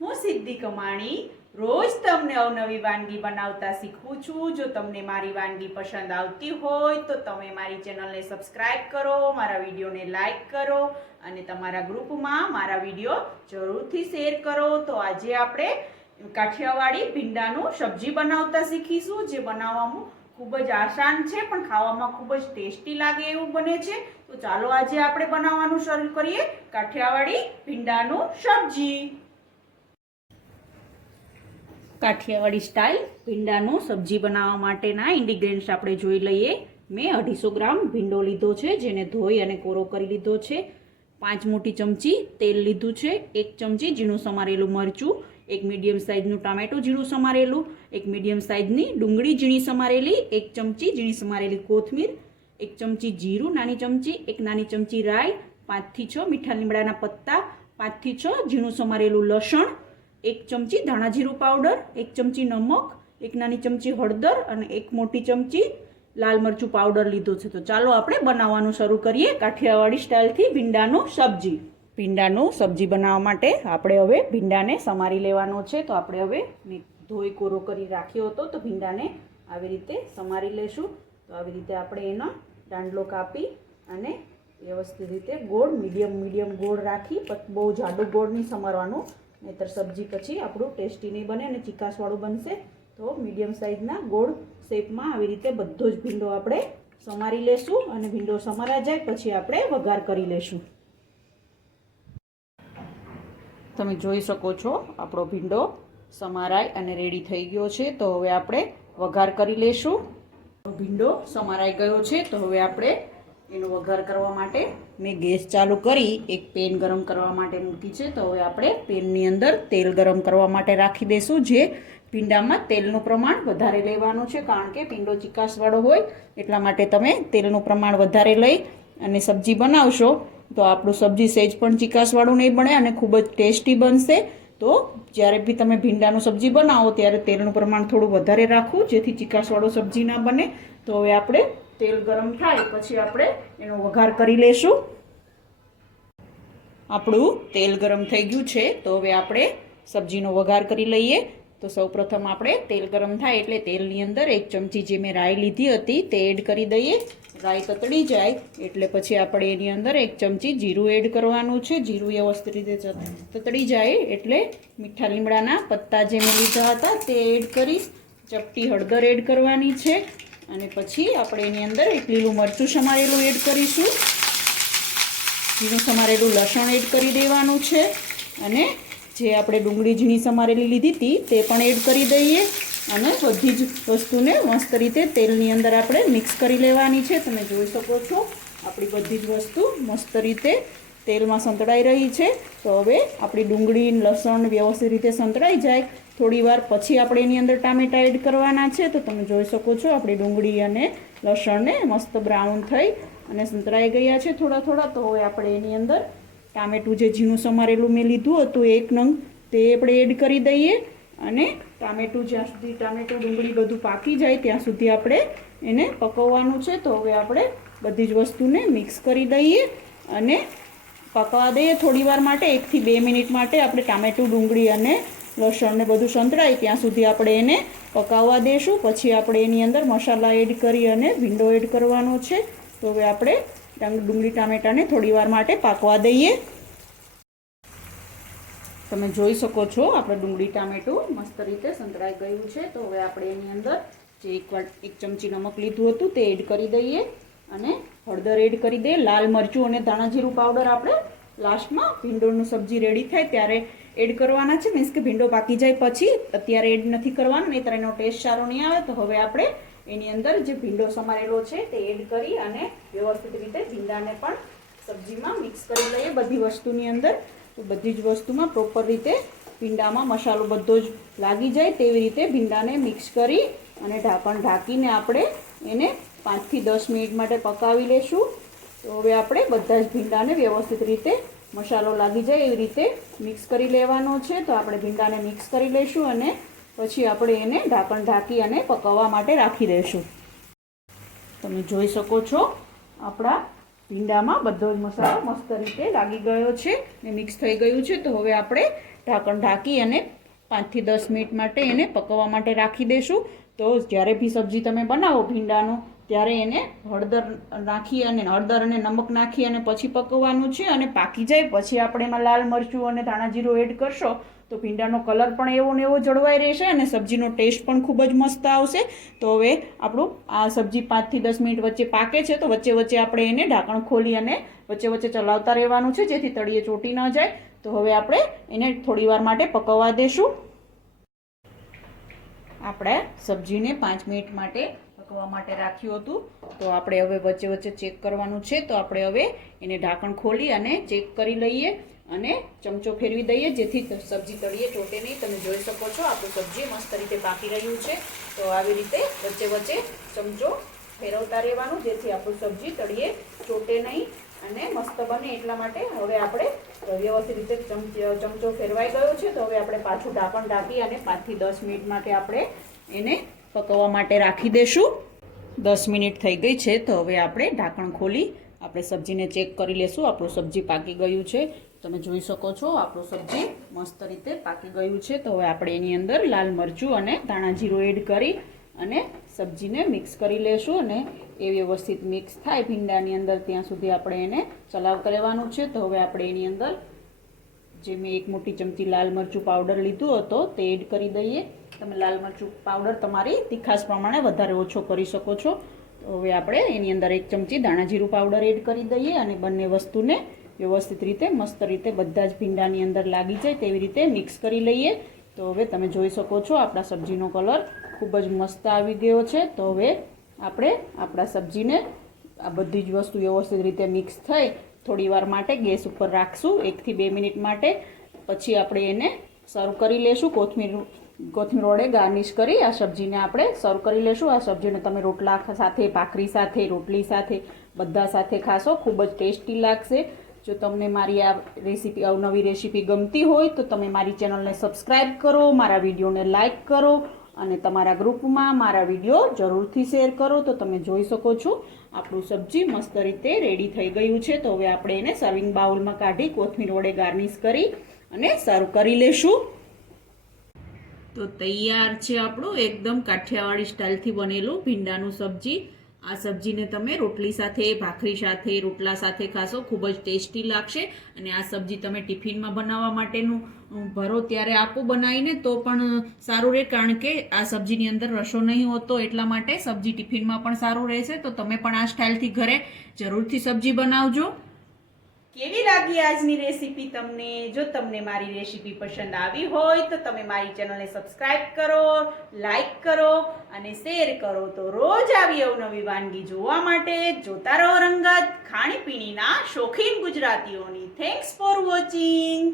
હું સિદ્ધિ કમાણી રોજ તમને અવનવી વાનગી બનાવતા શીખવું છું। જો તમને મારી વાનગી પસંદ આવતી હોય તો તમે મારી ચેનલને સબસ્ક્રાઇબ કરો, મારા વિડીયોને લાઈક કરો અને તમારા ગ્રુપમાં મારા વિડીયો જરૂરથી શેર કરો। તો આજે આપણે કાઠિયાવાડી ભીંડાનું સબ્જી બનાવતા શીખીશું, જે બનાવવામાં ખૂબ જ આસાન છે પણ ખાવામાં ખૂબ જ ટેસ્ટી લાગે એવું બને છે। તો ચાલો આજે આપણે બનાવવાનું શરૂ કરીએ કાઠિયાવાડી ભીંડાનું સબ્જી। કાઠિયાવાડી સ્ટાઇલ ભીંડાનું સબ્જી બનાવવા માટેના ઇન્ગ્રેડિયન્ટ્સ આપણે જોઈ લઈએ। મેં 250 ગ્રામ ભીંડો લીધો છે, જેને ધોઈ અને કોરો કરી લીધો છે। 5 મોટી ચમચી તેલ લીધું છે, 1 ચમચી ઝીણું સમારેલું મરચું, 1 મીડિયમ સાઇઝનું ટામેટું ઝીણું સમારેલું, 1 મીડિયમ સાઇઝની ડુંગળી ઝીણી સમારેલી, 1 ચમચી ઝીણી સમારેલી કોથમીર, 1 ચમચી જીરું નાની ચમચી, 1 નાની ચમચી રાઈ, 5 થી 6 મીઠા લીમડાના પત્તા, 5 થી 6 ઝીણું સમારેલું લસણ, 1 ચમચી ધાણા જીરું પાવડર, 1 ચમચી નમક, 1 નાની ચમચી હળદર અને 1 મોટી ચમચી લાલ મરચું પાવડર લીધું છે। તો ચાલો આપણે બનાવવાનું શરૂ કરીએ કાઠિયાવાડી સ્ટાઇલથી ભીંડાનું સબ્જી। ભીંડાનું સબ્જી બનાવવા માટે આપણે હવે ભીંડાને સમારી લેવાનો છે। તો આપણે હવે ધોઈ કોરો કરી રાખ્યો હતો, તો ભીંડાને આવી રીતે સમારી લેશું। તો આવી રીતે આપણે એનો દાંડલો કાપી અને વ્યવસ્થિત રીતે ગોળ મીડિયમ ગોળ રાખી, બહુ જાડું ગોળ નહીં સમારવાનું, નહીતર સબ્જી પછી આપણું ટેસ્ટી નહીં બને અને ચીકાશવાળું બનશે। તો મીડિયમ સાઇઝના ગોળ શેપમાં આવી રીતે બધો જ ભીંડો આપણે સમારી લેશું અને ભીંડો સમારા જાય પછી આપણે વઘાર કરી લેશું। તમે જોઈ શકો છો આપણો ભીંડો સમારાય અને રેડી થઈ ગયો છે। તો હવે આપણે વઘાર કરી લેશું। ભીંડો સમારાઈ ગયો છે, તો હવે આપણે એનો વઘાર કરવા માટે મેં ગેસ ચાલુ કરી એક પેન ગરમ કરવા માટે મૂકી છે। તો હવે આપણે પેનની અંદર તેલ ગરમ કરવા માટે રાખી દઈશું। જે ભીંડામાં તેલનું પ્રમાણ વધારે લેવાનું છે, કારણ કે ભીંડો ચીકાશવાળો હોય એટલા માટે તમે તેલનું પ્રમાણ વધારે લઈ અને સબ્જી બનાવશો તો આપણું સબ્જી સહેજ પણ ચીકાશવાળું નહીં બને અને ખૂબ જ ટેસ્ટી બનશે। તો જ્યારે બી તમે ભીંડાનું સબ્જી બનાવો ત્યારે તેલનું પ્રમાણ થોડું વધારે રાખવું, જેથી ચીકાશવાળો સબ્જી ના બને। તો હવે આપણે તેલ ગરમ થાય પછી આપણે એનો વઘાર કરી લેશું। આપણું તેલ ગરમ થઈ ગયું છે, તો હવે આપણે સબ્જીનો વઘાર કરી લઈએ। તો સૌપ્રથમ આપણે તેલ ગરમ થાય એટલે તેલની અંદર 1 ચમચી જે મેં રાઈ લીધી હતી તે એડ કરી દઈએ। રાઈ તતડી જાય એટલે પછી આપણે એની અંદર 1 ચમચી જીરું એડ કરવાનું છે। જીરું વ્યવસ્થિત રીતે તતડી જાય એટલે મીઠા લીમડાના પત્તા જે મેં લીધા હતા તે એડ કરીશ। ચપટી હળદર એડ કરવાની છે અને પછી આપણે એની અંદર 1 લીલું મરચું સમારેલું એડ કરીશું। ઝીણું સમારેલું લસણ એડ કરી દેવાનું છે અને જે આપણે ડુંગળી ઝીણી સમારેલી લીધી હતી તે પણ એડ કરી દઈએ અને બધી જ વસ્તુને મસ્ત રીતે તેલની અંદર આપણે મિક્સ કરી લેવાની છે। તમે જોઈ શકો છો આપણી બધી જ વસ્તુ મસ્ત રીતે તેલમાં સંતળાઈ રહી છે। તો હવે આપણી ડુંગળી લસણ વ્યવસ્થિત રીતે સંતળાઈ જાય થોડી વાર પછી આપણે એની અંદર ટામેટાં એડ કરવાના છે। તો તમે જોઈ શકો છો આપણી ડુંગળી અને લસણને મસ્ત બ્રાઉન થઈ અને સંતળાઈ ગયા છે થોડા। તો હવે આપણે એની અંદર ટામેટું જે ઝીણું સમારેલું મેં લીધું હતું 1 નંગ તે આપણે એડ કરી દઈએ અને ટામેટું ડુંગળી બધું પાકી જાય ત્યાં સુધી આપણે એને પકવવાનું છે। તો હવે આપણે બધી જ વસ્તુને મિક્સ કરી દઈએ અને પકવા દઈએ થોડી વાર માટે, 1 થી 2 મિનિટ માટે આપણે ટામેટું ડુંગળી અને લસણને બધું સંતળાય ત્યાં સુધી આપણે એને પકાવવા દઈશું। પછી આપણે એની અંદર મસાલા એડ કરી અને ભીંડો એડ કરવાનો છે। તો હવે આપણે ડુંગળી ટામેટાને થોડી વાર માટે પાકવા દઈએ। તમે જોઈ શકો છો આપણે ડુંગળી ટામેટું મસ્ત રીતે સંતળાઈ ગયું છે। તો હવે આપણે એની અંદર જે 1 ચમચી નમક લીધું હતું તે એડ કરી દઈએ અને હળદર એડ કરી દઈએ। લાલ મરચું અને ધાણા જીરું પાવડર આપણે લાસ્ટમાં ભીંડોનું સબ્જી રેડી થાય ત્યારે એડ કરવાના છે, મીન્સ કે ભીંડો પાકી જાય પછી, અત્યારે એડ નથી કરવાનો નહીંતર એનો ટેસ્ટ સારો નહીં આવે। તો હવે આપણે એની અંદર જે ભીંડો સમારેલો છે તે એડ કરી અને વ્યવસ્થિત રીતે ભીંડાને પણ સબ્જીમાં મિક્સ કરી લઈએ બધી વસ્તુની અંદર। તો બધી જ વસ્તુમાં પ્રોપર રીતે ભીંડામાં મસાલો બધો જ લાગી જાય તેવી રીતે ભીંડાને મિક્સ કરી અને ઢાંકણ ઢાંકીને આપણે એને 5 થી 10 મિનિટ માટે પકાવી લેશું। તો હવે આપણે બધા જ ભીંડાને વ્યવસ્થિત રીતે મસાલો લાગી જાય એવી રીતે મિક્સ કરી લેવાનો છે। તો આપણે ભીંડાને મિક્સ કરી લઈશું અને પછી આપણે એને ઢાંકણ ઢાંકી અને પકવવા માટે રાખી દઈશું। તમે જોઈ શકો છો આપણા ભીંડામાં બધો જ મસાલો મસ્ત રીતે લાગી ગયો છે ને મિક્સ થઈ ગયું છે। તો હવે આપણે ઢાંકણ ઢાંકી અને 5 થી 10 મિનિટ માટે એને પકવવા માટે રાખી દઈશું. તો જ્યારે બી સબ્જી તમે બનાવો ભીંડાનું ત્યારે એને હળદર નાખી અને હળદર અને નમક નાખી અને પછી પકવવાનું છે. અને પાકી જાય પછી આપણે એમાં લાલ મરચું અને ધાણા જીરું એડ કરશો તો ભીંડાનો કલર પણ એવો ને એવો જળવાઈ રહેશે અને સબ્જીનો ટેસ્ટ પણ ખૂબ જ મસ્ત આવશે. તો હવે આપણું આ સબ્જી 5 થી 10 મિનિટ વચ્ચે પાકે છે તો વચ્ચે વચ્ચે આપણે એને ઢાંકણ ખોલી અને વચ્ચે વચ્ચે ચલાવતા રહેવાનું છે જેથી તળિયે ચોટી ન જાય. તો હવે આપણે એને થોડી વાર માટે પકવવા દેશું. આપણે સબ્જીને 5 મિનિટ માટે પકવવા માટે રાખ્યું હતું. તો આપણે હવે વચ્ચે વચ્ચે ચેક કરવાનું છે. તો આપણે હવે એને ઢાંકણ ખોલી અને ચેક કરી લઈએ અને ચમચો ફેરવી દઈએ જેથી સબ્જી તળિયે ચોટે નહીં. તમે જોઈ શકો છો આપણું સબ્જી મસ્ત રીતે પાકી રહ્યું છે. તો આવી રીતે વચ્ચે વચ્ચે ચમચો ફેરવતા રહેવાનું જેથી આપણું સબ્જી તળિયે ચોટે નહીં અને મસ્ત બને. એટલા માટે હવે આપણે વ્યવસ્થિત રીતે ચમચો ફેરવાઈ ગયો છે. તો હવે આપણે પાછું ઢાંકણ ઢાંકી અને 5 થી 10 મિનિટ માટે આપણે એને પકવવા માટે રાખી દઈશું. 10 મિનિટ થઈ ગઈ છે. તો હવે આપણે ઢાંકણ ખોલી આપણે સબ્જીને ચેક કરી લેશું. આપણું સબ્જી પાકી ગયું છે. તમે જોઈ શકો છો આપણું સબ્જી મસ્ત રીતે પાકી ગયું છે. તો હવે આપણે એની અંદર લાલ મરચું અને ધાણા જીરું એડ કરી અને સબ્જીને મિક્સ કરી લેશું. અને એ વ્યવસ્થિત મિક્સ થાય ભીંડાની અંદર ત્યાં સુધી આપણે એને ચલાવતા રહેવાનું છે. તો હવે આપણે એની અંદર જે મેં 1 મોટી ચમચી લાલ મરચું પાવડર લીધું હતો તે એડ કરી દઈએ. તમે લાલ મરચું પાવડર તમારી તીખાશ પ્રમાણે વધારે ઓછો કરી શકો છો. તો હવે આપણે એની અંદર 1 ચમચી ધાણા જીરું પાવડર એડ કરી દઈએ અને બંને વસ્તુને વ્યવસ્થિત રીતે મસ્ત રીતે બધા જ ભીંડાની અંદર લાગી જાય તેવી રીતે મિક્સ કરી લઈએ. તો હવે તમે જોઈ શકો છો આપણા સબ્જીનો કલર ખૂબ જ મસ્ત આવી ગયો છે. તો હવે આપણે આપણા સબ્જીને આ બધી જ વસ્તુ વ્યવસ્થિત રીતે મિક્સ થઈ થોડી વાર માટે ગેસ ઉપર રાખશું 1 થી 2 મિનિટ માટે. પછી આપણે એને સર્વ કરી લેશું. કોથમીર વડે ગાર્નિશ કરી આ સબ્જીને આપણે સર્વ કરી લેશું. આ સબ્જીને તમે રોટલા સાથે, ભાખરી સાથે, રોટલી સાથે બધા સાથે ખાશો. ખૂબ જ ટેસ્ટી લાગશે. જો તમને મારી આ રેસીપી અવનવી રેસીપી ગમતી હોય તો તમે મારી ચેનલને સબસ્ક્રાઈબ કરો, મારા વિડીયોને લાઈક કરો અને તમારા ગ્રુપમાં મારા વિડીયો જરૂરથી શેર કરો. તો તમે જોઈ શકો છો આપણું સબ્જી મસ્ત રીતે રેડી થઈ ગયું છે. તો હવે આપણે એને સર્વિંગ બાઉલમાં કાઢી કોથમીર વડે ગાર્નિશ કરી અને સર્વ કરી લેશું. તો તૈયાર છે આપણું એકદમ કાઠિયાવાડી સ્ટાઇલથી બનેલું ભીંડાનું સબ્જી. આ સબ્જીને તમે રોટલી સાથે, ભાખરી સાથે, રોટલા સાથે ખાશો ખૂબ જ ટેસ્ટી લાગશે. અને આ સબ્જી તમે ટિફિનમાં બનાવવા માટેનું ભરો ત્યારે આપો બનાવીને તો પણ સારું રહે. કારણ કે આ સબ્જીની અંદર રસો નહીં હોતો એટલા માટે સબ્જી ટિફિનમાં પણ સારું રહેશે. તો તમે પણ આ સ્ટાઇલથી ઘરે જરૂરથી સબ્જી બનાવજો. કેવી લાગી આજની રેસીપી તમને? જો તમને મારી રેસીપી પસંદ આવી હોય તો તમે મારી ચેનલને સબસ્ક્રાઇબ કરો, લાઈક કરો અને શેર કરો. તો રોજ આવી અવનવી વાનગી જોવા માટે જોતા રહો રંગત, ખાણીપીણીના શોખીન ગુજરાતીઓની. Thanks for watching.